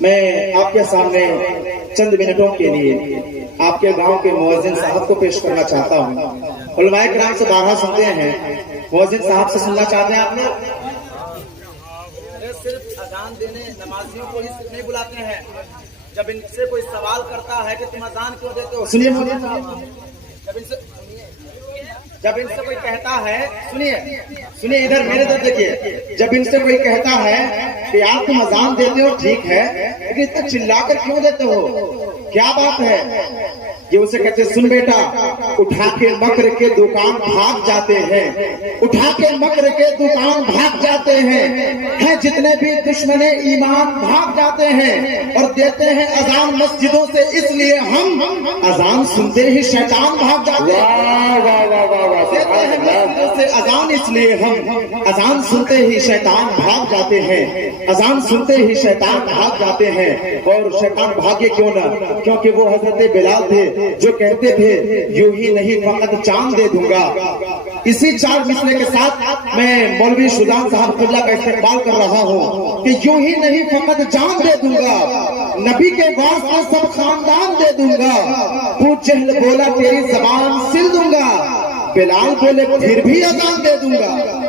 میں آپ کے سامنے چند منٹوں کے لیے آپ کے گاؤں کے مؤذن صاحب کو پیش کرنا چاہتا ہوں۔ علماء کرام سے بارہا سنتے ہیں، مؤذن صاحب سے سننا چاہتے ہیں آپ لوگ؟ صرف اذان دینے نمازیوں کو ہی صرف نہیں بلاتے ہیں، جب ان سے کوئی سوال کرتا ہے کہ تم اذان کیوں دیتے ہو، سنیے مؤذن صاحب، جب ان سے کوئی کہتا ہے، سنیے ادھر میرے طرف دیکھیے، جب ان سے کوئی کہتا ہے کہ آپ تم اذان دیتے ہو ٹھیک ہے، لیکن اتنا چلا کر کیوں دیتے ہو، کیا بات ہے؟ یہ اسے کہتے ہیں، سن بیٹا، اٹھا کے مکر کے دکان بھاگ جاتے ہیں، اٹھا کے مکر کے دکان بھاگ جاتے ہیں جتنے بھی دشمن ایمان بھاگ جاتے ہیں اور دیتے ہیں اذان مسجدوں سے، اس لیے ہم اذان سنتے ہی شیطان بھاگ جاتے ہیں، دیتے ہیں مسجدوں سے اذان، اس لیے ہم اذان سنتے ہی شیطان بھاگ جاتے ہیں، اذان سنتے ہی شیطان بھاگ جاتے ہیں۔ اور شیطان بھاگے کیوں نہ، کیونکہ وہ حضرت بلال تھے جو کہتے تھے یوں ہی نہیں فقط چاند دے دوں گا۔ اسی چار مسئلے کے ساتھ میں مولوی شجاع صاحب قبلہ کا استقبال کر رہا ہوں کہ یوں ہی نہیں فقط جان دے دوں گا، نبی کے واسطے سب خاندان دے دوں گا، تو جہل بولا تیری زبان سل دوں گا، بلال بولے پھر بھی اذان دے دوں گا۔